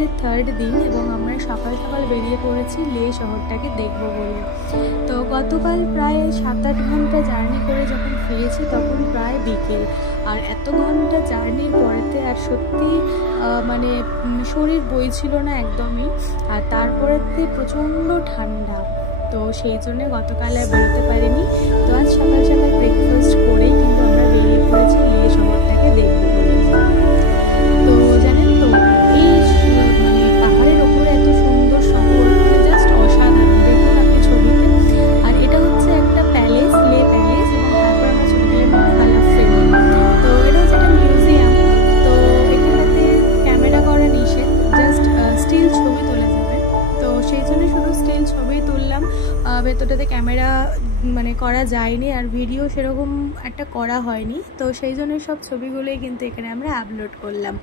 আমাদের থার্ড দিন এবং আমরা সকাল সকাল বেরিয়ে পড়েছি লে শহরটাকে দেখব বলে। তো গতকাল প্রায় 7-8 ঘন্টা জার্নি করে যখন ফিরেছি তখন প্রায় বিকেল, আর এত ঘন্টা জার্নির পরেতে আর সত্যি মানে শরীর বইছিল না একদমই, আর তারপরেতে প্রচণ্ড ঠান্ডা। তো সেই জন্যে গতকাল আর বেরোতে পারিনি। তো আজ সকাল সকাল ব্রেকফাস্ট করেই কিন্তু আমরা বেরিয়ে পড়েছি লে শহরটাকে দেখবো বলে। তো জানেন তো এই মানে পাহাড়ের ওপরে এত সুন্দর শহর, জাস্ট অসাধারণ। দেখুন আপনি ছবিতে। আর এটা হচ্ছে একটা প্যালেস, লে প্যালেস, এবং তারপর আমরা চলে গেলাম হালাফেল। তো এটা হচ্ছে একটা মিউজিয়াম। তো এখানটাতে ক্যামেরা করা নিষেধ, জাস্ট স্টিল ছবি তোলা যাবে। তো সেই জন্য শুধু স্টিল ছবি তুললাম, ভেতরটাতে ক্যামেরা মানে করা যায়নি, আর ভিডিও সেরকম একটা করা হয়নি। তো সেই জন্য সব ছবিগুলোই কিন্তু এখানে আমরা আপলোড করলাম।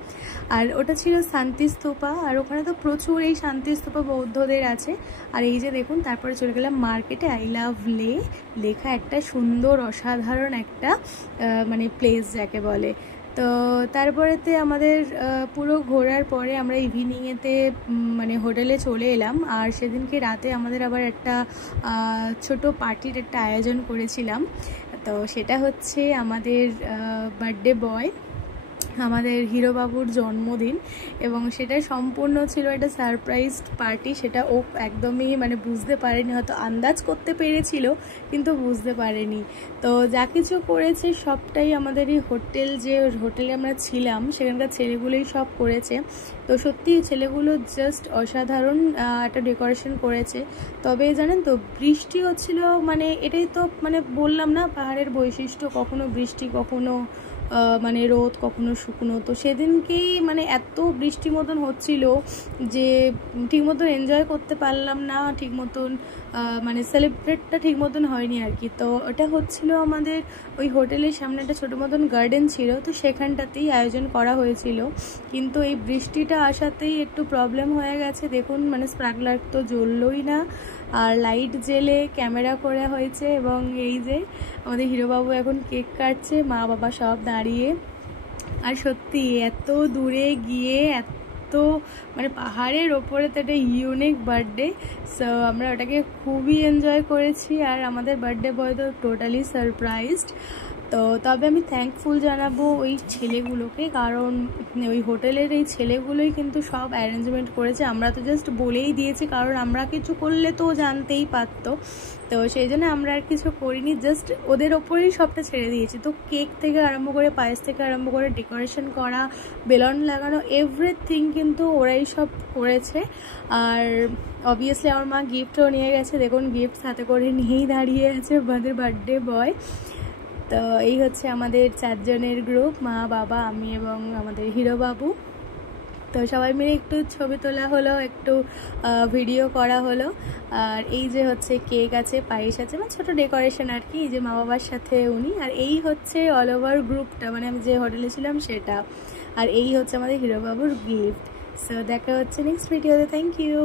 আর ওটা ছিল শান্তিস্তূপা, আর ওখানে তো প্রচুর এই শান্তিস্তূপা বৌদ্ধদের আছে। আর এই যে দেখুন, তারপরে চলে গেলাম মার্কেটে। আই লাভ লে লেখা একটা সুন্দর অসাধারণ একটা মানে প্লেস যাকে বলে। তো তারপরেতে আমাদের পুরো ঘোরার পরে আমরা ইভিনিংয়েতে মানে হোটেলে চলে এলাম। আর সেদিনকে রাতে আমাদের আবার একটা ছোট পার্টির একটা আয়োজন করেছিলাম। তো সেটা হচ্ছে আমাদের বার্থডে বয়, আমাদের হিরোবাবুর জন্মদিন, এবং সেটা সম্পূর্ণ ছিল একটা সারপ্রাইজ পার্টি। সেটা ও একদমই মানে বুঝতে পারেনি, হয়তো আন্দাজ করতে পেরেছিল কিন্তু বুঝতে পারেনি। তো যা কিছু করেছে সবটাই আমাদের এই হোটেল, যে হোটেলে আমরা ছিলাম সেখানকার ছেলেগুলোই সব করেছে। তো সত্যি ছেলেগুলো জাস্ট অসাধারণ একটা ডেকোরেশন করেছে। তবে জানেন তো বৃষ্টি হচ্ছিল, মানে এটাই তো মানে বললাম না পাহাড়ের বৈশিষ্ট্য, কখনো বৃষ্টি কখনো মানে রোদ কখনো শুকনো। তো সেদিনকেই মানে এত বৃষ্টি মতন হচ্ছিল যে ঠিক মতন এনজয় করতে পারলাম না, ঠিক মতন মানে সেলিব্রেটটা ঠিক মতন হয়নি আর কি। তো ওটা হচ্ছিল আমাদের ওই হোটেলের সামনে একটা ছোটো মতন গার্ডেন ছিল, তো সেখানটাতেই আয়োজন করা হয়েছিল। কিন্তু এই বৃষ্টিটা আসাতেই একটু প্রবলেম হয়ে গেছে। দেখুন মানে স্পার্কলার তো জ্বললই না, আর লাইট জেলে ক্যামেরা করা হয়েছে। এবং এই যে আমাদের হিরোবাবু এখন কেক কাটছে, মা বাবা সব দাঁড়িয়ে। আর সত্যি এত দূরে গিয়ে এত মানে পাহাড়ের ওপরে তো একটা ইউনিক বার্থডে, সো আমরা ওটাকে খুবই এনজয় করেছি। আর আমাদের বার্থডে বয় তো টোটালি সারপ্রাইজড। তো তবে আমি থ্যাঙ্কফুল জানাবো ওই ছেলেগুলোকে, কারণ ওই হোটেলের এই ছেলেগুলোই কিন্তু সব অ্যারেঞ্জমেন্ট করেছে। আমরা তো জাস্ট বলেই দিয়েছি, কারণ আমরা কিছু করলে তো জানতেই পারতো। তো সেই জন্য আমরা আর কিছু করিনি, জাস্ট ওদের ওপরেই সবটা ছেড়ে দিয়েছি। তো কেক থেকে আরম্ভ করে, পায়েস থেকে আরম্ভ করে, ডেকোরেশন করা, বেলুন লাগানো, এভরিথিং কিন্তু ওরাই সব করেছে। আর অবভিয়াসলি আমার মা গিফটও নিয়ে গেছে। দেখুন গিফট হাতে করে নিয়েই দাঁড়িয়ে আছে আমাদের বার্থডে বয়। তো এই হচ্ছে আমাদের 4 জনের গ্রুপ, মা বাবা আমি এবং আমাদের হিরোবাবু। তো সবাই মিলে একটু ছবি তোলা হলো, একটু ভিডিও করা হলো। আর এই যে হচ্ছে কেক আছে, পায়েস আছে, মানে ছোটো ডেকোরেশন আর কি। এই যে মা বাবার সাথে উনি, আর এই হচ্ছে অল ওভার গ্রুপটা, মানে আমি যে হোটেলে ছিলাম সেটা। আর এই হচ্ছে আমাদের হিরোবাবুর গিফট। সো দেখা হচ্ছে নেক্সট ভিডিওতে। Thank you.